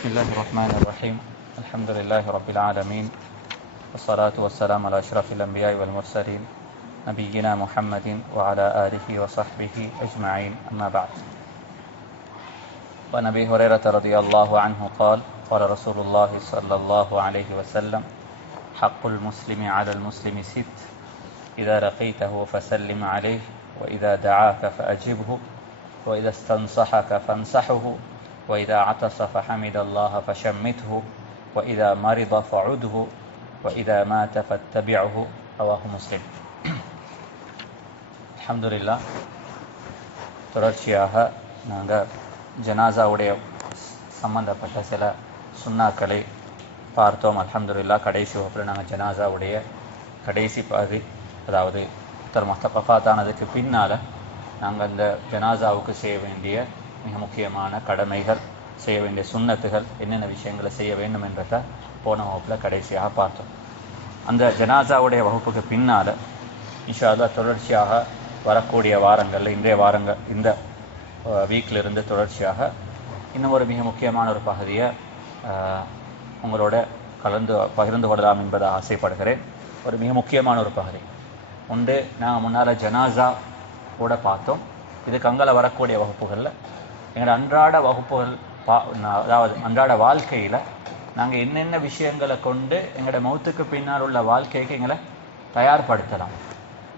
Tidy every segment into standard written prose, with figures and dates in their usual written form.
بسم الله الرحمن الرحيم. الحمد لله رب العالمين، والصلاة والسلام على أشرف الأنبياء والمرسلين نبينا محمد وعلى آله وصحبه أجمعين، أما بعد. وعن أبي هريرة رضي الله عنه قال قال رسول الله صلى الله عليه وسلم: حق المسلم على المسلم ست: إذا لقيته فسلم عليه، وإذا دعاك فأجبه، وإذا استنصحك فانصحه، وإذا عطس فحمد الله فشمته، وإذا مرض فعده، وإذا مات فاتبعه. رواه مسلم. அல்ஹம்துலில்லாஹ். தொடர்ச்சியாக நாங்கள் ஜனாசாவுடைய சம்பந்தப்பட்ட சில சுன்னாக்களை பார்த்தோம். அல்ஹம்துலில்லாஹ். கடைசி வகுப்பில் நாங்கள் ஜனாசாவுடைய கடைசி பகுதி, அதாவது வஃபாத்தானதுக்கு பின்னால் நாங்கள் அந்த ஜனாசாவுக்கு செய்ய வேண்டிய மிக முக்கியமான கடமைகள், செய்ய வேண்டிய சுன்னத்துகள், என்னென்ன விஷயங்களை செய்ய வேண்டும் என்றதை போன வகுப்பில் கடைசியாக பார்த்தோம். அந்த ஜனாசாவுடைய வகுப்புக்கு பின்னால் இன்ஷா அல்லாஹ் தொடர்ச்சியாக வரக்கூடிய வாரங்களில், இந்த வீக்கிலிருந்து தொடர்ச்சியாக இன்னும் ஒரு மிக முக்கியமான ஒரு பகுதியை உங்களோட பகிர்ந்து கொள்ளலாம் என்பதை ஆசைப்படுகிறேன். ஒரு மிக முக்கியமான ஒரு பகுதி உண்டு. நாங்கள் முன்னால் ஜனாசாவோட பார்த்தோம். இதுக்கு அங்கே வரக்கூடிய வகுப்புகளில் எங்களோட அன்றாட வகுப்புகள், அதாவது அன்றாட வாழ்க்கையில் நாங்கள் என்னென்ன விஷயங்களை கொண்டு எங்களோட மௌத்துக்கு பின்னால் உள்ள வாழ்க்கைக்கு எங்களை தயார்படுத்தலாம்,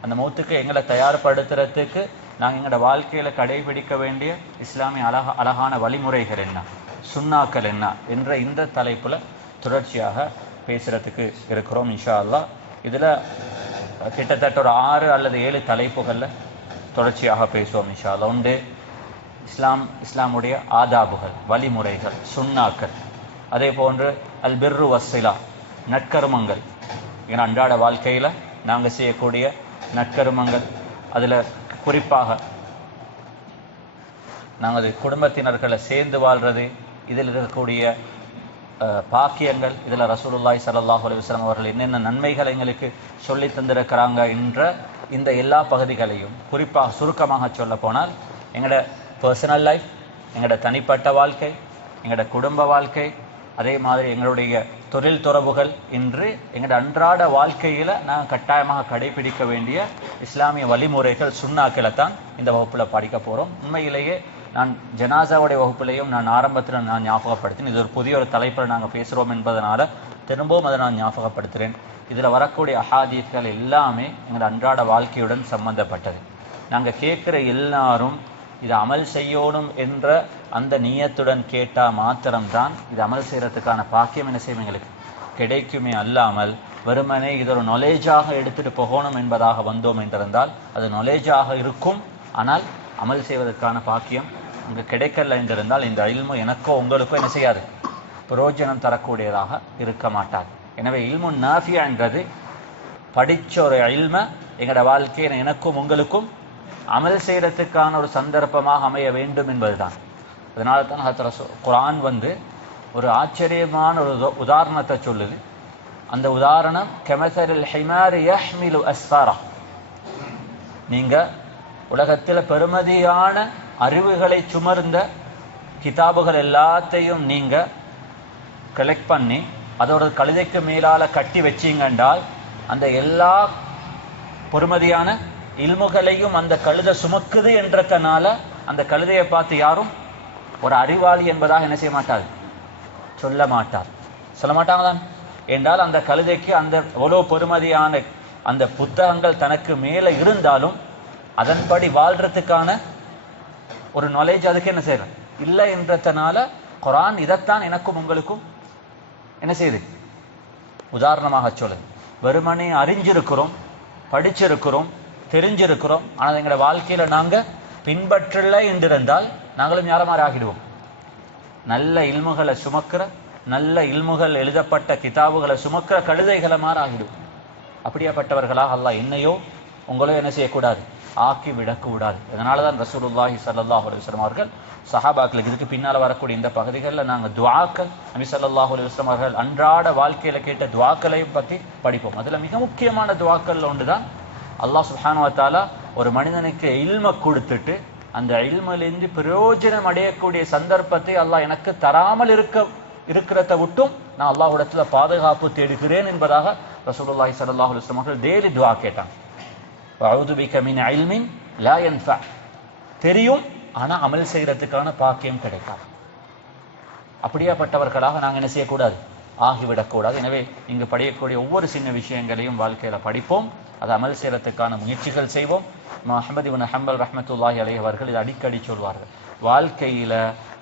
அந்த மௌத்துக்கு எங்களை தயார்படுத்துறதுக்கு நாங்கள் எங்களோட வாழ்க்கையில் கடைபிடிக்க வேண்டிய இஸ்லாமிய அழகான வழிமுறைகள் என்ன, சுன்னாக்கள் என்ன என்ற இந்த தலைப்பில் தொடர்ச்சியாக பேசுகிறதுக்கு இருக்கிறோம் இன்ஷா அல்லாஹ். இதில் கிட்டத்தட்ட ஒரு 6 அல்லது 7 தலைப்புகளில் தொடர்ச்சியாக பேசுவோம் இன்ஷா அல்லாஹ். உண்டு இஸ்லாமுடைய ஆதாபுகள், வழிமுறைகள், சுன்னாக்கள், அதே போன்று அல் பிர்ரு வஸ்ஸிலா, நற்கருமங்கள், ஏன்னா அன்றாட வாழ்க்கையில் நாங்கள் செய்யக்கூடிய நற்கருமங்கள், அதில் குறிப்பாக நாங்கள் குடும்பத்தினர்களை சேர்ந்து வாழ்கிறது, இதில் இருக்கக்கூடிய பாக்கியங்கள், இதில் ரசூலுல்லாஹி ஸல்லல்லாஹு அலைஹி வஸல்லம் அவர்கள் என்னென்ன நன்மைகளை எங்களுக்கு சொல்லி தந்திருக்கிறாங்க என்ற இந்த எல்லா பகுதிகளையும் குறிப்பாக சுருக்கமாக சொல்ல போனால் எங்களோட பர்சனல் லைஃப், எங்களோட தனிப்பட்ட வாழ்க்கை, எங்களோட குடும்ப வாழ்க்கை, அதே மாதிரி எங்களுடைய தொழில் தொடர்புகள், இன்று எங்களோட அன்றாட வாழ்க்கையில் நாங்கள் கட்டாயமாக கடைபிடிக்க வேண்டிய இஸ்லாமிய வழிமுறைகள், சுன்னாக்களை தான் இந்த வகுப்பில் படிக்க போகிறோம். உண்மையிலேயே நான் ஜனாசாவுடைய வகுப்பிலையும் நான் ஆரம்பத்தில் ஞாபகப்படுத்தினேன். இது ஒரு புதிய ஒரு தலைப்பில் நாங்கள் பேசுகிறோம் என்பதனால திரும்பவும் அதை நான் ஞாபகப்படுத்துகிறேன். இதில் வரக்கூடிய அஹாதீஸ்கள் எல்லாமே எங்களோட அன்றாட வாழ்க்கையுடன் சம்பந்தப்பட்டது. நாங்கள் கேட்குற எல்லாரும் இது அமல் செய்யணும் என்ற அந்த நியத்துடன் கேட்டால் மாத்திரம்தான் இது அமல் செய்கிறதுக்கான பாக்கியம் என்ன செய்யும் எங்களுக்கு கிடைக்குமே அல்லாமல், வெறுமனே இது ஒரு நாலேஜாக எடுத்துகிட்டு போகணும் என்பதாக வந்தோம் என்றிருந்தால் அது நாலேஜாக இருக்கும், ஆனால் அமல் செய்வதற்கான பாக்கியம் அங்கே கிடைக்கல என்றிருந்தால் இந்த இல்மு எனக்கோ உங்களுக்கோ என்ன செய்யாது, பிரயோஜனம் தரக்கூடியதாக இருக்க மாட்டாது. எனவே இல்மு நாஃபியா என்றது படித்த ஒரு இல்மை எங்களோட வாழ்க்கையில் எனக்கும் உங்களுக்கும் அமல் செய்கிறதுக்கான ஒரு சந்தர்ப்பமாக அமைய வேண்டும் என்பதுதான். அதனால தான் குர்ஆன் ஒரு ஆச்சரியமான ஒரு உதாரணத்தை சொல்லுது. அந்த உதாரணம் கமஸலில் ஹிமாரி யஹ்மிலு அஸ்ஃபாரா. நீங்கள் உலகத்தில் பெருமதியான அறிவுகளை சுமர்ந்த கிதாபுகள் எல்லாத்தையும் நீங்கள் கலெக்ட் பண்ணி அதோட கழுதைக்கு மேலால் கட்டி வச்சிங்கன்றால் அந்த எல்லா பொறுமதியான இல்முகளையும் அந்த கழுதை சுமக்குது என்றதுனால அந்த கழுதையை பார்த்து யாரும் ஒரு அறிவாளி என்பதாக என்ன செய்ய மாட்டார், சொல்ல மாட்டாங்க தான். என்றால் அந்த கழுதைக்கு அந்த எவ்வளோ பொறுமதியான அந்த புத்தகங்கள் தனக்கு மேலே இருந்தாலும் அதன்படி வாழ்றதுக்கான ஒரு நாலேஜ் அதுக்கு என்ன செய்யறது இல்லை என்றதுனால குர்ஆன் இதைத்தான் எனக்கும் உங்களுக்கும் என்ன செய்யுது, உதாரணமாக சொல்லுது. வெறுமனே அறிஞ்சிருக்கிறோம், படிச்சிருக்கிறோம், தெரிஞ்சிருக்கிறோம், ஆனால் எங்களோட வாழ்க்கையில் நாங்கள் பின்பற்றலை என்றிருந்தால் நாங்களும் யார மாதிரி ஆகிடுவோம், நல்ல இல்முகளை சுமக்கிற, நல்ல இல்முகள் எழுதப்பட்ட கிதாபுகளை சுமக்கிற கழுதைகளை மாதிரி ஆகிடுவோம். அப்படியாப்பட்டவர்களாக அல்லாஹ் என்னையோ உங்களோ என்ன செய்யக்கூடாது, ஆக்கி விடக்கூடாது. அதனால தான் ரசூலுல்லாஹி ஸல்லல்லாஹு அலைஹி வஸல்லம் அவர்கள் சஹாபாக்களுக்கு, இதுக்கு பின்னால் வரக்கூடிய இந்த பகுதிகளில் நாங்கள் துஆக்கள், நபி ஸல்லல்லாஹு அலைஹி வஸல்லம் அவர்கள் அன்றாட வாழ்க்கையில் கேட்ட துஆக்களையும் பற்றி படிப்போம். அதில் மிக முக்கியமான துஆக்கள் ஒன்று தான் அல்லாஹ் சுப்ஹானஹு வ தஆலா ஒரு மனிதனுக்கு இல்மை கொடுத்துட்டு அந்த இல்மிலிருந்து பிரயோஜனம் அடையக்கூடிய சந்தர்ப்பத்தை அல்லாஹ் எனக்கு தராமல் இருக்க இருக்கிறத விட்டும் நான் அல்லாஹ்விடத்துல பாதுகாப்பு தேடுகிறேன் என்பதாக ரசூலுல்லாஹி ஸல்லல்லாஹு அலைஹி வஸல்லம் அவர்கள் டெய்லி துஆ கேட்டாங்க. வஅஊது பிக மின் இல்மின் லா யன்ஃபா, தெரியும் ஆனா அமல் செய்யறதுக்கான பாக்கியம் கிடைக்காது. அப்படியாப்பட்டவர்களாக நாங்கள் என்ன செய்யக்கூடாது, ஆகிவிடக்கூடாது. எனவே இங்கு படிக்கக்கூடிய ஒவ்வொரு சின்ன விஷயங்களையும் வாழ்க்கையில படிப்போம், அதை அமல் செய்யறதுக்கான முயற்சிகள் செய்வோம். அஹ்மத் இப்னு ஹம்பல் ரஹ்மத்துல்லாஹி அலைஹி அவர்கள் இது அடிக்கடி சொல்வார்கள், வாழ்க்கையில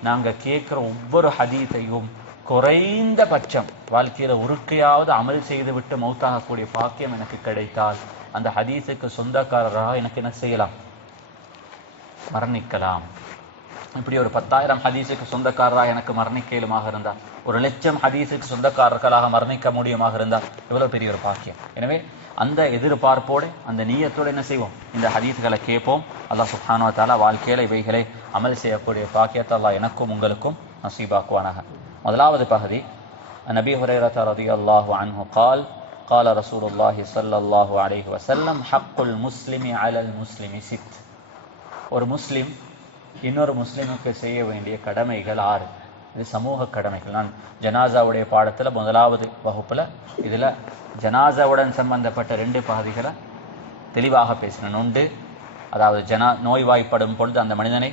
நாங்க கேட்கிற ஒவ்வொரு ஹதீஸையும் குறைந்த பட்சம் வாழ்க்கையில ஒருக்கையாவது அமல் செய்து விட்டு மௌத்தாகக்கூடிய பாக்கியம் எனக்கு கிடைத்தால் அந்த ஹதீஸுக்கு சொந்தக்காரராக எனக்கு என்ன செய்யலாம், மரணிக்கலாம். இப்படி ஒரு 10,000 ஹதீஸுக்கு சொந்தக்காரராக எனக்கு மரணிக்க இயலுமாக இருந்தால், 1,00,000 ஹதீஸுக்கு சொந்தக்காரர்களாக மரணிக்க முடியுமாக இருந்தால் எவ்வளவு பெரிய ஒரு பாக்கியம். எனவே அந்த எதிர்பார்ப்போடு அந்த நீயத்தோடு என்ன செய்வோம், இந்த ஹதீஸ்களை கேட்போம். அல்லாஹ் சுப்ஹானஹு வ தஆலா வாழ்க்கையில இவைகளை அமல் செய்யக்கூடிய பாக்கியத்தை அல்லாஹ் எனக்கும் உங்களுக்கும் நசீபாக்குவானாக. முதலாவது பகுதி, நபி ஹுரைரா ரலியல்லாஹு அன்ஹு قال قال رسول الله صلى الله عليه وسلم حق المسلم على المسلم ست. ஒரு முஸ்லிம் இன்னொரு முஸ்லிமுக்கு செய்ய வேண்டிய கடமைகள் 6. இது சமூக கடமைகள். நான் ஜனாசாவுடைய பாடத்துல முதலாவது வகுப்புல இதுல ஜனாசாவுடன் சம்பந்தப்பட்ட 2 பகுதிகளை தெளிவாக பேசினேன். ஒன்று, அதாவது நோய்வாய்ப்படும் பொழுது அந்த மனிதனை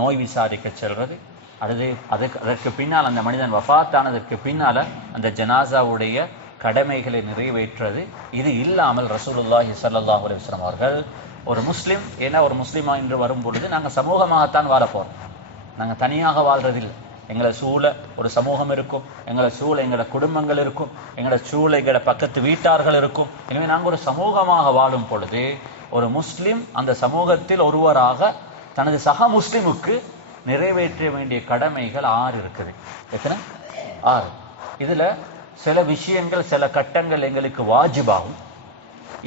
நோய் விசாரிக்க செல்றது. அதற்கு பின்னால் அந்த மனிதன் வஃபாத்தானதற்கு பின்னால அந்த ஜனாசாவுடைய கடமைகளை நிறைவேற்றுறது. இது இல்லாமல் ரசூலுல்லாஹி ஸல்லல்லாஹு அலைஹி வஸல்லம் அவர்கள் ஒரு முஸ்லிம், ஏன்னா ஒரு முஸ்லிமா என்று வரும் பொழுது நாங்கள் சமூகமாகத்தான் வாழ போறோம், நாங்கள் தனியாக வாழ்றதில்லை. எங்களை சூழ ஒரு சமூகம் இருக்கும், எங்களை சூழ எங்களோட குடும்பங்கள் இருக்கும், எங்களோட சூழ எங்களோட பக்கத்து வீட்டார்கள் இருக்கும். எனவே நாங்கள் ஒரு சமூகமாக வாழும் பொழுது ஒரு முஸ்லிம் அந்த சமூகத்தில் ஒருவராக தனது சக முஸ்லிமுக்கு நிறைவேற்ற வேண்டிய கடமைகள் 6 இருக்குது. எத்தனை? 6. இதுல சில விஷயங்கள் சில கட்டங்கள் எங்களுக்கு வாஜிபாகும்,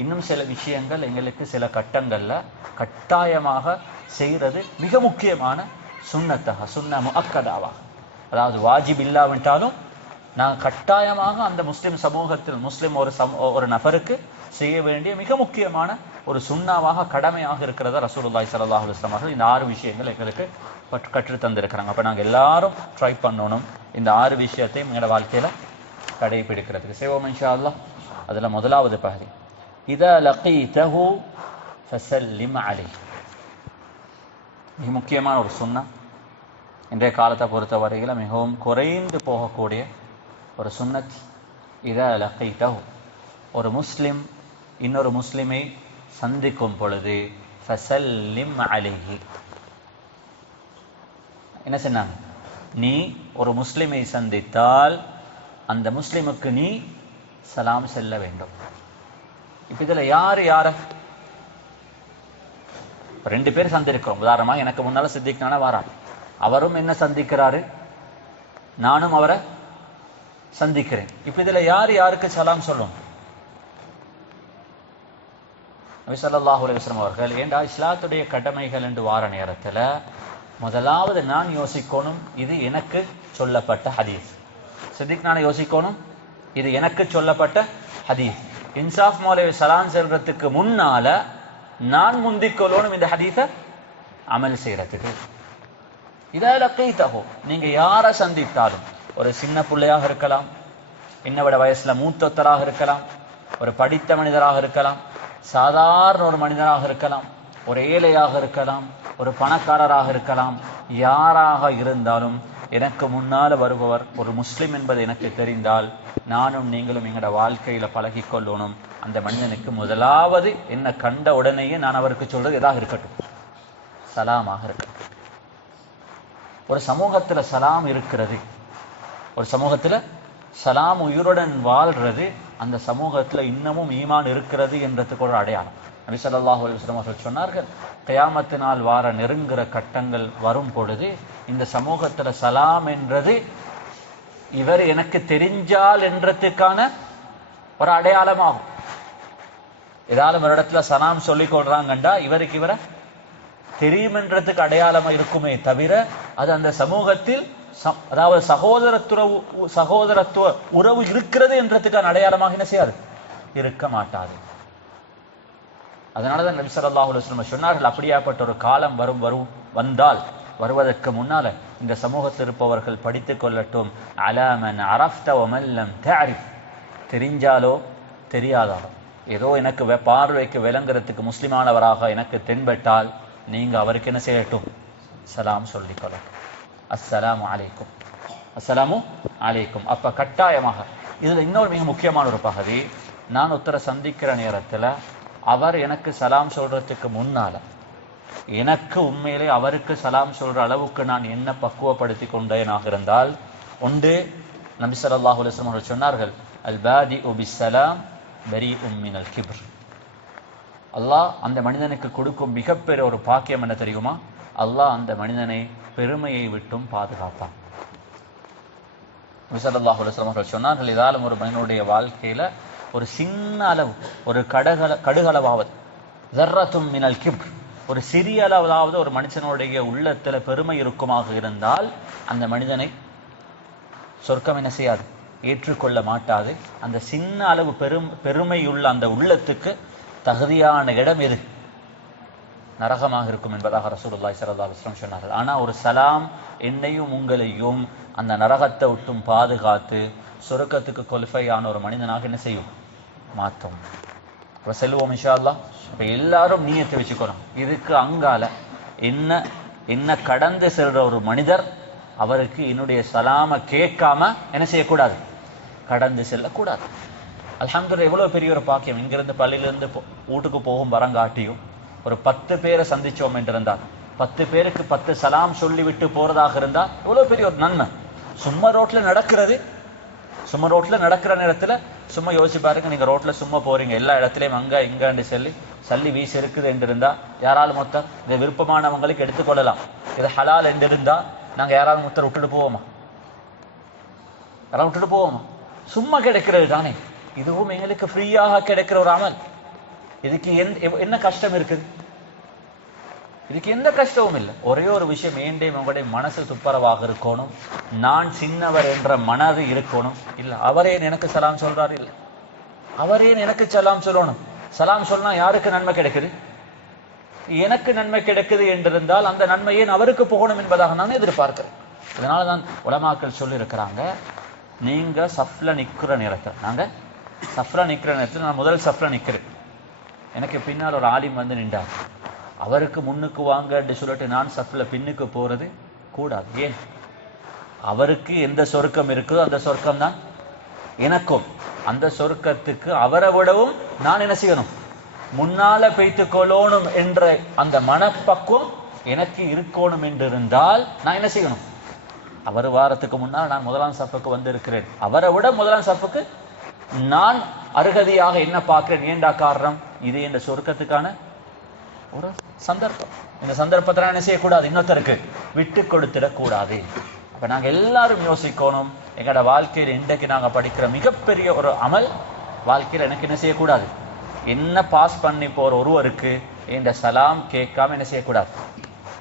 இன்னும் சில விஷயங்கள் எங்களுக்கு சில கட்டங்கள்ல கட்டாயமாக செய்யறது மிக முக்கியமான சுன்ன முஅக்கதாவாக. அதாவது வாஜிப் இல்லாவிட்டாலும் நாங்கள் கட்டாயமாக அந்த முஸ்லிம் சமூகத்தில் முஸ்லிம் ஒரு நபருக்கு செய்ய வேண்டிய மிக முக்கியமான ஒரு சுன்னாவாக கடமையாக இருக்கிறதா ரசூலுல்லாஹி ஸல்லல்லாஹு அலைஹி வஸல்லம் அவர்கள் இந்த 6 விஷயங்கள் எங்களுக்கு கற்று தந்திருக்கிறாங்க. அப்ப நாங்கள் எல்லாரும் ட்ரை பண்ணணும் இந்த 6 விஷயத்தையும் எங்களோட வாழ்க்கையில கடைபிடிக்கிறதுக்கு. செய்வோம் இன்ஷா அல்லாஹ். அதுல முதலாவது பகுதி, இதா லகீதஹு ஃபஸல்லிம் அலைஹி. மிக முக்கியமான ஒரு சுன்னா, இன்றைய காலத்தை பொறுத்த வரையில மிகவும் குறைந்து போகக்கூடிய ஒரு சுன்னத். இதா லகீதஹு, ஒரு முஸ்லிம் இன்னொரு முஸ்லிமை சந்திக்கும் பொழுது ஃபஸல்லிம் அலைஹி. என்ன சொன்னாங்க? நீ ஒரு முஸ்லிமை சந்தித்தால் அந்த முஸ்லிமுக்கு நீ சலாம் செல்ல வேண்டும். இப்ப இதுல யாரு யார 2 பேர் சந்திருக்கிறோம். உதாரணமாக எனக்கு முன்னால சித்திக்னான வாரார், அவரும் என்ன சந்திக்கிறாரு, நானும் அவரை சந்திக்கிறேன். இப்ப இதுல யாரு யாருக்கு சலாம் சொல்லும்? நபி ஸல்லல்லாஹு அலைஹி வஸல்லம் அவர்கள் ஏண்டா இஸ்லாத்துடைய கடமைகள் என்று வார நேரத்துல முதலாவது நான் யோசிக்கணும், இது எனக்கு சொல்லப்பட்ட ஹதீஸ். சித்திக் நான் யோசிக்கணும், இது எனக்கு சொல்லப்பட்ட ஹதீஸ். இன்சாஃப் மௌலவி சலாம் செல்றதுக்கு முன்னால நான் முந்திக்கொள்ளணும் இந்த ஹதீஸை அமல் செய்யறதுக்கு. இதா லகீதஹு, நீங்க யாரை சந்தித்தாலும், ஒரு சின்ன பிள்ளையாக இருக்கலாம், இன்னவிட வயசுல மூத்தொத்தராக இருக்கலாம், ஒரு படித்த மனிதராக இருக்கலாம், சாதாரண ஒரு மனிதராக இருக்கலாம், ஒரு ஏழையாக இருக்கலாம், ஒரு பணக்காரராக இருக்கலாம், யாராக இருந்தாலும் எனக்கு முன்னால வருபவர் ஒரு முஸ்லிம் என்பது எனக்கு தெரிந்தால் நானும் நீங்களும் எங்களோட வாழ்க்கையில பழகி கொள்ளணும். அந்த மனிதனுக்கு முதலாவது என்ன கண்ட உடனேயே நான் அவருக்கு சொல்றது எதாக இருக்கட்டும், சலாமாக இருக்கட்டும். ஒரு சமூகத்துல சலாம் இருக்கிறது, ஒரு சமூகத்துல சலாம் உயிருடன் வாழ்றது, அந்த சமூகத்துல இன்னமும் ஈமான் இருக்கிறது என்றதுக்கு ஒரு அடையாளம். நபி ஸல்லல்லாஹு அலைஹி வஸல்லம் அவர்கள் சொன்னார்கள், கியாமத்து நாள் வார நெருங்குற கட்டங்கள் வரும் பொழுது இந்த சமூகத்துல சலாம் என்றது இவர் எனக்கு தெரிஞ்சால் என்றதுக்கான ஒரு அடையாளமாகும். ஏதாவது ஒரு இடத்துல சலாம் சொல்லிக் கொள்றாங்கண்டா இவருக்கு இவரை தெரியும் என்றதுக்கு அடையாளமா இருக்குமே தவிர அது அந்த சமூகத்தில் அதாவது சகோதரத்துவ உறவு இருக்கிறது என்றதுக்கான அடையாளமாக என்ன செய்யாது, இருக்க மாட்டாது. அதனாலதான் நபி ஸல்லல்லாஹு அலைஹி வஸல்லம் சொன்னார்கள், அப்படியாப்பட்ட ஒரு காலம் வந்தால் வருவதற்கு முன்னால இந்த சமூகத்தில் இருப்பவர்கள் படித்துக் கொள்ளட்டும். அலா மன் அரஃப்த வ மன் லம் தஅரிஃப், தெரிஞ்சாலோ தெரியாதாலோ ஏதோ எனக்கு பார்வைக்கு விளங்குறதுக்கு முஸ்லிமானவராக எனக்கு தென்பட்டால் நீங்க அவருக்கு என்ன செய்யட்டும், சலாம் சொல்லிக்கொள்ளட்டும். அஸ்ஸலாமு அலைக்கும், அஸ்ஸலாமு அலைக்கும். அப்ப கட்டாயமாக இதுல இன்னொரு மிக முக்கியமான ஒரு பகுதி, நான் ஒருத்தரை சந்திக்கிற நேரத்தில் அவர் எனக்கு சலாம் சொல்றதுக்கு முன்னால எனக்கு உண்மையிலே அவருக்கு சலாம் சொல்ற அளவுக்கு நான் என்ன பக்குவப்படுத்தி கொண்டேனாக இருந்தால், ஒன்று நபி ஸல்லல்லாஹு அலைஹி வஸல்லம் அவர்கள் சொன்னார்கள், அல் பாதிஉ பிஸ்ஸலாம் பரீஉம் மினல் கிப்ர். அல்லாஹ் அந்த மனிதனுக்கு கொடுக்கும் மிகப்பெரிய ஒரு பாக்கியம் என்ன தெரியுமா? அல்லாஹ் அந்த மனிதனை பெருமையை விட்டும் பாதுகாப்பான். நபி ஸல்லல்லாஹு அலைஹி வஸல்லம் அவர்கள் சொன்னார்கள், இதாலும் ஒரு மனிதனுடைய வாழ்க்கையில ஒரு சின்ன அளவு, ஒரு கடுகளவாவது, ஸர்ரத்தும் மினல் கிப்ர், ஒரு சிறிய அளவாவது ஒரு மனுஷனுடைய உள்ளத்துல பெருமை இருக்குமாக இருந்தால் அந்த மனிதனை சொர்க்கம் என்ன செய்யாது, ஏற்றுக்கொள்ள மாட்டாது. அந்த சின்ன அளவு பெருமையுள்ள அந்த உள்ளத்துக்கு தகுதியான இடம் எது? நரகமாக இருக்கும் என்பதாக ரசூலுல்லாஹி ஸல்லல்லாஹு அலைஹி வஸல்லம் சொன்னார்கள். ஆனா ஒரு சலாம் என்னையும் உங்களையும் அந்த நரகத்தை விட்டும் பாதுகாத்து சொர்க்கத்துக்கு குவாலிஃபையான ஒரு மனிதனாக என்ன செய்யும், மாற்றும். இப்போ செல்வோம் இன்ஷா அல்லாஹ். இப்போ எல்லாரும் நியத்தை வச்சுக்கணும், இதுக்கு அங்கால என்ன கடந்து செல்ற ஒரு மனிதர் அவருக்கு என்னுடைய சலாமை கேட்காம என்ன செய்யக்கூடாது, கடந்து செல்லக்கூடாது. அல்ஹம்துலில்லாஹ், எவ்வளவு பெரிய ஒரு பாக்கியம். இங்கிருந்து பள்ளியிலிருந்து வீட்டுக்கு போகும் வரங்காட்டியும் ஒரு 10 பேரை சந்திச்சோம் என்றிருந்தால் 10 பேருக்கு 10 சலாம் சொல்லிவிட்டு போறதாக இருந்தால் எவ்வளவு பெரிய ஒரு நன்மை. சும்மா ரோட்ல நடக்கிற நேரத்துல சும்மா யோசிச்சு பாருங்க, நீங்க ரோட்ல சும்மா போறீங்க, எல்லா இடத்துலயும் அங்க இங்காண்டு சல்லி வீசி இருக்குது என்றிருந்தா யாராலும் மொத்தம் இதை விருப்பமானவங்களுக்கு எடுத்துக்கொள்ளலாம். இது ஹலால் என்றிருந்தா நாங்க யாராவது மொத்தம் விட்டுட்டு போவோமா? யாராவது விட்டுட்டு போவோமா? சும்மா கிடைக்கிறது தானே, இதுவும் எங்களுக்கு ஃப்ரீயாக கிடைக்கிற ஒரு அமல். இதுக்கு என்ன கஷ்டம் இருக்குது? இதுக்கு எந்த கஷ்டமும் இல்லை. ஒரே ஒரு விஷயம், ஏண்டையும் உங்களுடைய மனசு துப்பரவாக இருக்கணும், நான் சின்னவர் என்ற மனது இருக்கணும். இல்லை அவரே எனக்கு சலாம் சொல்றாரு, இல்லை அவரே எனக்கு சலாம் சொல்லணும். சலாம் சொன்னா யாருக்கு நன்மை கிடைக்குது? எனக்கு நன்மை கிடைக்குது என்றிருந்தால் அந்த நன்மையை அவருக்கு போகணும் என்பதாக நான் எதிர்பார்க்கிறேன். இதனால தான் உலமாக்கள் சொல்லி இருக்கிறாங்க, நீங்க சஃப்ல நிற்கிற நேரத்தில், நான் முதல் சஃப்ல நிற்கிறேன், எனக்கு பின்னால் ஒரு ஆலிம் வந்து நின்றார், அவருக்கு முன்னுக்கு வாங்க என்று சொல்லிட்டு நான் சஃப்ல பின்னுக்கு போறது கூடாது. ஏன்? அவருக்கு எந்த சொர்க்கம் இருக்குதோ அந்த சொர்க்கம் தான் எனக்கும். அந்த சொர்க்கத்துக்கு அவரை விடவும் நான் என்ன செய்யணும், முன்னால பெய்த்துக் கொள்ளணும் என்ற அந்த மனப்பக்குவம் எனக்கு இருக்கணும் என்றிருந்தால் நான் என்ன செய்யணும், அவர் வாரத்துக்கு முன்னால் நான் முதலாம் சஃப்புக்கு வந்து இருக்கிறேன், அவரை விட முதலாம் சஃப்புக்கு நான் அருகதியாக என்ன பார்க்கிறேன். ஏண்டா காரணம், இது இந்த சொர்க்கத்துக்கான ஒரு சந்தர்ப்பம். இந்த சந்தர்ப்பத்தை என்ன செய்யக்கூடாது, இன்னொருத்தருக்கு விட்டு கொடுத்துடக்கூடாது. அப்ப நாங்க எல்லாரும் யோசிக்கணும், எங்களோட வாழ்க்கையில் இன்றைக்கு நாங்க படிக்கிற மிகப்பெரிய ஒரு அமல், வாழ்க்கையில் எனக்கு என்ன செய்யக்கூடாது, என்ன பாஸ் பண்ணி போற ஒருவருக்கு இந்த சலாம் கேட்காம என்ன செய்யக்கூடாது,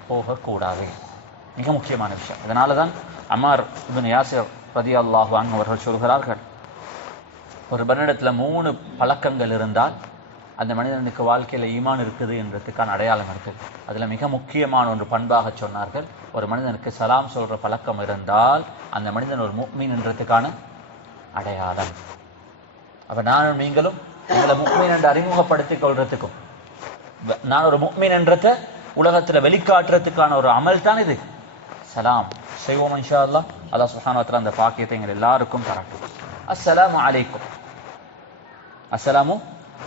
போகக்கூடாது. மிக முக்கியமான விஷயம். அதனாலதான் அம்மார் இப்னு யாசிர் ரலியல்லாஹு அன்ஹு அவர்கள் சொல்கிறார்கள், ஒரு மனிதத்துல 3 பழக்கங்கள் இருந்தால் அந்த மனிதனுக்கு வாழ்க்கையில ஈமான் இருக்குது என்றதுக்கான அடையாளம் இருக்குது. அதுல மிக முக்கியமான ஒரு பண்பாக சொன்னார்கள், ஒரு மனிதனுக்கு சலாம் சொல்ற பழக்கம் இருந்தால் அந்த மனிதன் ஒரு முஃமின் என்றதுக்கான அடையாளம். அப்ப நானும் நீங்களும் எங்களை முஃமின் என்று அறிமுகப்படுத்திக் கொள்றதுக்கும், நான் ஒரு முஃமின் என்றத உலகத்துல வெளிக்காட்டுறதுக்கான ஒரு அமல் தான் இது சலாம். செய்வோம் இன்ஷா அல்லாஹ். அல்லாஹ் சுப்ஹானஹு வ தஆலா அந்த பாக்கியத்தை எங்கள் எல்லாருக்கும் தரட்டும். அஸ்ஸலாமு அலைக்கும், அஸ்ஸலாமு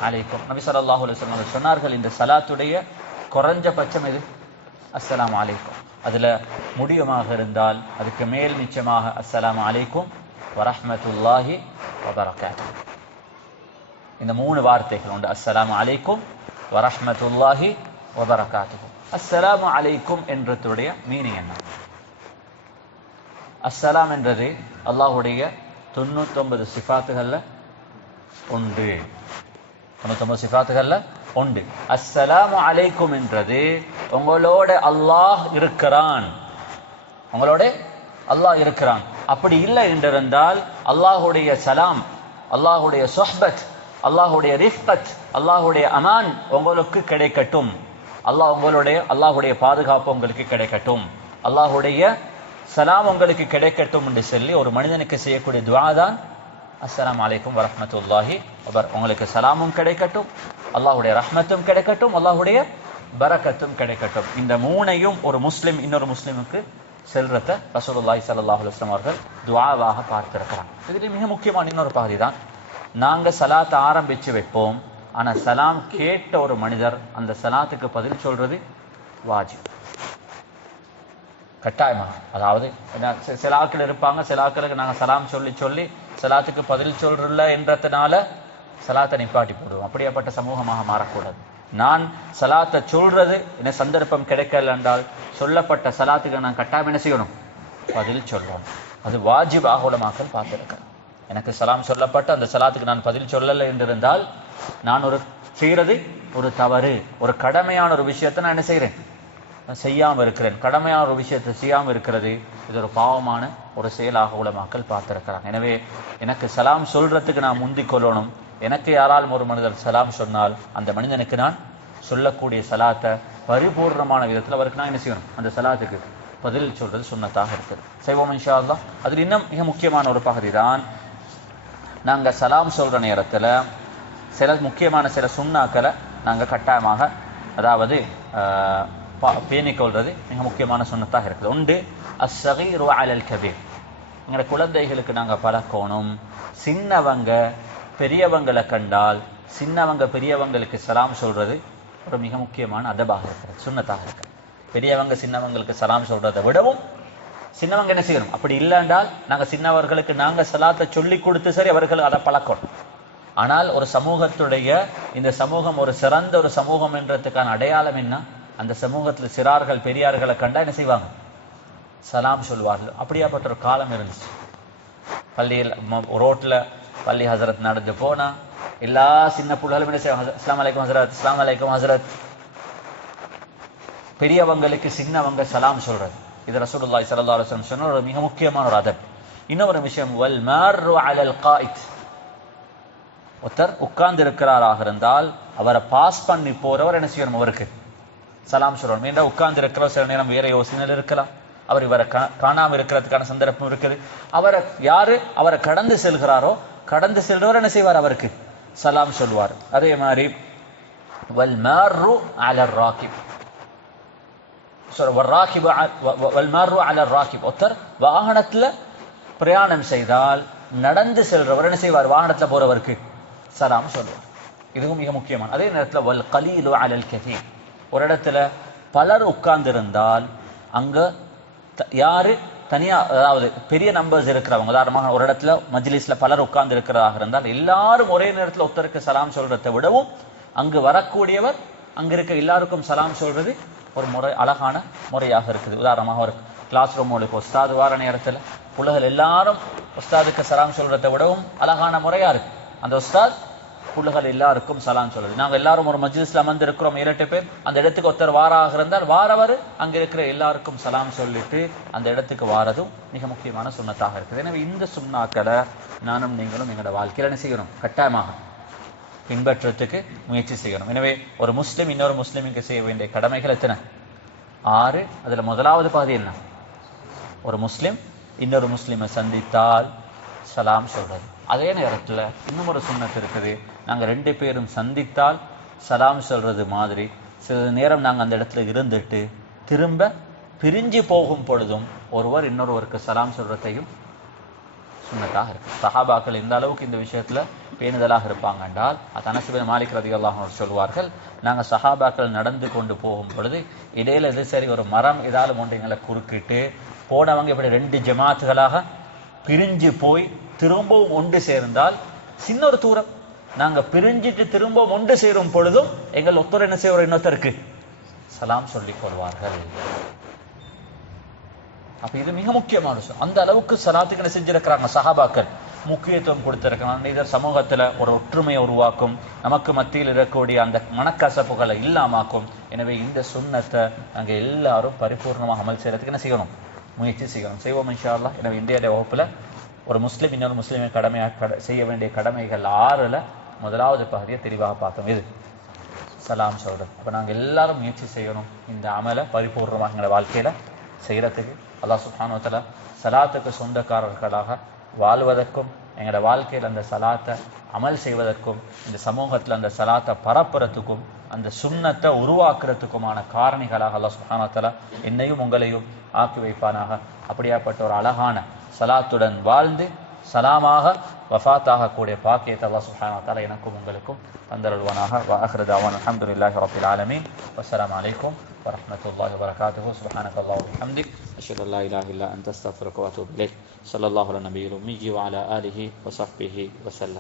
அலைக்கும். நபி ஸல்லல்லாஹு அலைஹி வஸல்லம் சொன்னார்கள், இந்த சலாத்துடைய குறைஞ்சபட்சம் எது, அஸ்ஸலாமு அலைக்கும். அதுல முடியுமாக இருந்தால் அதுக்கு மேல் நிச்சயமாக அஸ்ஸலாமு அலைக்கும் வரஹ்மத்துல்லாஹி வபரகாத்துஹு. இந்த 3 வார்த்தைகள் உண்டு, அஸ்ஸலாமு அலைக்கும் வரஹ்மத்துல்லாஹி வபரகாத்துஹு. அஸ்ஸலாமு அலைக்கும் என்றதுடைய மீனிங் என்ன? அஸ்ஸலாம் என்றது அல்லாஹ்வுடைய 99 சிஃபாத்துகள்ல ஒன்று. 99 சிஃபாத்துகள்ல ஒன்று. அஸ்ஸலாமு அலைக்கும் என்றது உங்களோட அல்லாஹ் இருக்கிறான், உங்களோட அல்லாஹ் இருக்கிறான். அப்படி இல்லை என்றிருந்தால் அல்லாஹுடைய சலாம், அல்லாஹுடைய சொஹ்பத், அல்லாஹுடைய ரிஃபத், அல்லாஹுடைய அமான் உங்களுக்கு கிடைக்கட்டும், அல்லாஹுடைய பாதுகாப்பு உங்களுக்கு கிடைக்கட்டும், அல்லாஹுடைய சலாம் உங்களுக்கு கிடைக்கட்டும் என்று சொல்லி ஒரு மனிதனுக்கு செய்யக்கூடிய துஆ தான் அஸ்ஸலாமு அலைக்கும் வரஹ்மத்துல்லாஹி உங்களுக்கு சலாமும் கிடைக்கட்டும், அல்லாஹ்வுடைய ரஹ்மத்தும் கிடைக்கட்டும், அல்லாஹ்வுடைய பரக்கத்தும் கிடைக்கட்டும். இந்த மூணையும் ஒரு முஸ்லிம் இன்னொரு முஸ்லிமுக்கு செல்றத ரசூலுல்லாஹி ஸல்லல்லாஹு அலைஹி வஸல்லம் அவர்கள் துஆவாக பார்த்திருக்கிறாங்க. இதில் மிக முக்கியமான இன்னொரு பகுதி தான், நாங்க சலாத்தை ஆரம்பிச்சு வைப்போம், ஆனா சலாம் கேட்ட ஒரு மனிதர் அந்த சலாத்துக்கு பதில் சொல்றது வாஜிப், கட்டாயமாக. அதாவது சில ஆட்கள் இருப்பாங்க, சில ஆட்களுக்கு நாங்கள் சலாம் சொல்லி சொல்லி சலாத்துக்கு பதில் சொல்றல என்றதுனால சலாத்தை நிப்பாட்டி போடுவோம். அப்படியாப்பட்ட சமூகமாக மாறக்கூடாது. நான் சலாத்தை சொல்றது என்ன சந்தர்ப்பம் கிடைக்கல என்றால் சொல்லப்பட்ட சலாத்துக்கு நான் கட்டாயம் என்ன செய்யணும், பதில் சொல்லணும். அது வாஜிபாக உலமாக்கள் பார்த்திருக்கேன். எனக்கு சலாம் சொல்லப்பட்ட அந்த சலாத்துக்கு நான் பதில் சொல்லலை என்றிருந்தால் நான் செய்யறது ஒரு தவறு, ஒரு கடமையான ஒரு விஷயத்தை நான் என்ன செய்கிறேன், செய்யாமல் இருக்கிறேன். கடமையான ஒரு விஷயத்தை செய்யாமல் இருக்கிறது இது ஒரு பாவமான ஒரு செயலாக உலமாக்கள் பார்த்திருக்கிறாங்க. எனவே எனக்கு சலாம் சொல்றதுக்கு நான் முந்திக் கொள்ளணும். எனக்கு யாராலும் ஒரு மனிதர் சலாம் சொன்னால் அந்த மனிதனுக்கு நான் சொல்லக்கூடிய சலாத்தை பரிபூர்ணமான விதத்தில் அவருக்கு நான் என்ன செய்யணும், அந்த சலாத்துக்கு பதில் சொல்றது சுன்னத்தாக இருக்குது. செய்வோம் இன்ஷா அல்லாஹ். அதில் இன்னும் மிக முக்கியமான ஒரு பகுதி தான், நாங்கள் சலாம் சொல்ற நேரத்தில் சில முக்கியமான சில சுன்னாக்களை நாங்கள் கட்டாயமாக அதாவது பேணிக்கொள்றது மிக முக்கியமான சுன்னத்தாக இருக்குது. உண்டு அஸ்ஸகீரு அலல் கபீர். எங்களோட குழந்தைகளுக்கு நாங்கள் பழக்கணும், சின்னவங்க பெரியவங்களை கண்டால் சின்னவங்க பெரியவங்களுக்கு சலாம் சொல்றது ஒரு மிக முக்கியமான அதபாக இருக்கிறது, சுன்னத்தாக இருக்கிறது. பெரியவங்க சின்னவங்களுக்கு சலாம் சொல்றதை விடவும் சின்னவங்க என்ன செய்யணும், அப்படி இல்லைன்றால் நாங்கள் சின்னவர்களுக்கு நாங்கள் சலாத்தை சொல்லி கொடுத்து சரி அவர்கள் அதை பழக்கணும். ஆனால் ஒரு சமூகத்துடைய இந்த சமூகம் ஒரு சிறந்த ஒரு சமூகம் என்றதுக்கான அடையாளம் என்ன, அந்த சமூகத்தில் சிறார்கள் பெரியார்களை கண்டா என்ன செய்வாங்க, சலாம் சொல்வார்கள். அப்படியாப்பட்ட ஒரு காலம் இருந்துச்சு. பள்ளியில் ரோட்டில் பள்ளி ஹசரத் நடந்து போனா எல்லா சின்ன புள்ளுகளும் என்ன செய்வாங்க, அஸ்ஸலாமு அலைக்கும் ஹசரத், அஸ்ஸலாமு அலைக்கும் ஹசரத். பெரியவங்களுக்கு சின்னவங்க சலாம் சொல்றது இது ரசூலுல்லாஹி ஸல்லல்லாஹு அலைஹி வஸல்லம் சொன்ன ஒரு மிக முக்கியமான ஒரு அதப். இன்னொரு விஷயம், வல் மார்ரு அலல் காயித். ஒருத்தர் உட்கார்ந்து இருக்கிறாராக இருந்தால் அவரை பாஸ் பண்ணி போறவர் என்ன செய்யணும், அவருக்கு சலாம் சொல்லணும். ஏன்னா உட்கார்ந்து இருக்கிற சில நேரம் வேற யோசனையில் இருக்கலாம், அவர் இவரை காணாமல் இருக்கிறதுக்கான சந்தர்ப்பம் இருக்குது. அவரை கடந்து செல்கிறாரோ கடந்து செல்றவர் என்ன செய்வார், அவருக்கு சலாம் சொல்வார். அதே மாதிரி வல் மார்ரு அலர் ராகிப், ஒருத்தர் வாகனத்துல பிரயாணம் செய்தால் நடந்து செல்றவர் என்ன செய்வார், வாகனத்துல போறவருக்கு சலாம் சொல்வார். இதுவும் மிக முக்கியமான. அதே நேரத்தில் வல் கலீலு அலல் கதீர், ஒரு இடத்துல பலர் உட்கார்ந்து இருந்தால் அங்க யாரு தனியா, அதாவது பெரிய நம்பர்ஸ் இருக்கிறவங்க, உதாரணமாக ஒரு இடத்துல மஜ்லிஸ்ல பலர் உட்கார்ந்து இருக்கிறதாக இருந்தால் எல்லாரும் ஒரே நேரத்தில் ஒருத்தருக்கு சலாம் சொல்றதை விடவும் அங்கு வரக்கூடியவர் அங்க இருக்க எல்லாருக்கும் சலாம் சொல்றது ஒரு முறை, அழகான முறையாக இருக்குது. உதாரணமாக ஒரு கிளாஸ் ரூமுக்கு உஸ்தாது வார நேரத்தில் புள்ளைகள் எல்லாரும் உஸ்தாதுக்கு சலாம் சொல்றதை விடவும் அழகான முறையா இருக்கு. அந்த உஸ்தாத் புள்ளைகள் எல்லாருக்கும் சலாம் சொல்றது. நாங்கள் எல்லாரும் ஒரு மஜ்லிஸ்ல அமர்ந்து இருக்கிறோம் 7-8 பேர், அந்த இடத்துக்கு ஒருத்தர் வாராக இருந்தால் வாரவர் அங்க இருக்கிற எல்லாருக்கும் சலாம் சொல்லிட்டு அந்த இடத்துக்கு வாரதும் மிக முக்கியமான சுன்னத்தாக இருக்குது. எனவே இந்த சுன்னாக்களை நானும் நீங்களும் எங்களோட வாழ்க்கையில என்ன செய்யணும், கட்டாயமாக பின்பற்றத்துக்கு முயற்சி செய்யணும். எனவே ஒரு முஸ்லிம் இன்னொரு முஸ்லிமுக்கு செய்ய வேண்டிய கடமைகள் எத்தனை, 6. அதுல முதலாவது பகுதி என்ன, ஒரு முஸ்லிம் இன்னொரு முஸ்லிமை சந்தித்தால் சலாம் சொல்றது. அதே நேரத்தில் இன்னும் ஒரு சுன்னத் இருக்குது, நாங்கள் 2 பேரும் சந்தித்தால் சலாம் சொல்றது மாதிரி சில நேரம் நாங்கள் அந்த இடத்துல இருந்துட்டு திரும்ப பிரிஞ்சு போகும் பொழுதும் ஒருவர் இன்னொருவருக்கு சலாம் சொல்றதையும் சுன்னத்தாக இருக்கு. சஹாபாக்கள் இந்த அளவுக்கு இந்த விஷயத்துல பேணுதலாக இருப்பாங்க என்றால் அனஸ் பின் மாலிக் ரலியல்லாஹு அன்ஹு சொல்வார்கள், நாங்கள் சஹாபாக்கள் நடந்து கொண்டு போகும் பொழுது இடையில இது சரி ஒரு மரம் ஏதாலும் ஒன்று எங்களை குறுக்கிட்டு போனவங்க இப்படி 2 ஜமாத்துகளாக பிரிஞ்சு போய் திரும்பவும் ஒன்று சேர்ந்தால் சின்ன ஒரு தூரம் நாங்க பிரிஞ்சிட்டு திரும்பவும் ஒன்று சேரும் பொழுதும் எங்கள் ஒருத்தர் என்ன செய்வார், இன்னொருத்தருக்கு சலாம் சொல்லிக் கொள்வார்கள். அப்ப இது மிக முக்கியமான விஷயம். அந்த அளவுக்கு சலாத்துக்கு என்ன செஞ்சிருக்கிறாங்க சஹாபாக்கள், முக்கியத்துவம் கொடுத்திருக்கிறாங்க. இதர் சமூகத்துல ஒரு ஒற்றுமையை உருவாக்கும், நமக்கு மத்தியில் இருக்கக்கூடிய அந்த மனக்கசப்புகளை இல்லாமாக்கும். எனவே இந்த சுன்னத்தை நாங்க எல்லாரும் பரிபூர்ணமாக அமல் செய்யறதுக்கு என்ன செய்யணும், முயற்சி செய்யணும். செய்வோம் இன்ஷா அல்லாஹ். எனவே இந்திய வகுப்புல ஒரு முஸ்லிம் இன்னொரு முஸ்லிமை செய்ய வேண்டிய கடமைகள் 6ல் முதலாவது பகுதியை தெளிவாக பார்த்தோம். இது சலாம் சொல்றது. அப்ப நாங்கள் எல்லாரும் முயற்சி செய்யணும் இந்த அமலை பரிபூர்ணமாக எங்களை வாழ்க்கையில செய்யறதுக்கு. அல்லாஹ் சுப்ஹானஹு வ தஆலா சலாத்துக்கு சொந்தக்காரர்களாக வாழ்வதற்கும் எங்களோட வாழ்க்கையில் அந்த சலாத்தை அமல் செய்வதற்கும் இந்த சமூகத்தில் அந்த சலாத்தை பரப்புறதுக்கும் அந்த சுன்னத்தை உருவாக்குறதுக்குமான காரணிகளாக அல்லாஹ் சுப்ஹானஹு வ தஆலா என்னையும் உங்களையும் ஆக்கி வைப்பானாக. அப்படியாப்பட்ட ஒரு அழகான சலாத்துடன் வாழ்ந்து சலாமாக வஃபாத்தாக கூடிய பாக்கியத்தை அல்லாஹ் சுப்ஹானஹு வ தஆலா எனக்கும் உங்களுக்கும் தந்தருள்வானாக. வ ஆகிரு தஅவானா அல்ஹம்துலில்லாஹி ரப்பில் ஆலமீன். வஸ்ஸலாமு அலைக்கும் வரஹ்மத்துல்லாஹி வபரகாத்துஹு. சுப்ஹானக்கல்லாஹு வ பிஹம்திக் அஷ்ஹது அல்லா இலாஹா இல்லா அன்த அஸ்தக்ஃபிருக வ அத்தூபு இலைக். ஸல்லல்லாஹு அலா நபியில் உம்மி வ அலா ஆலிஹி வ ஸஹ்பிஹி வஸல்லம்.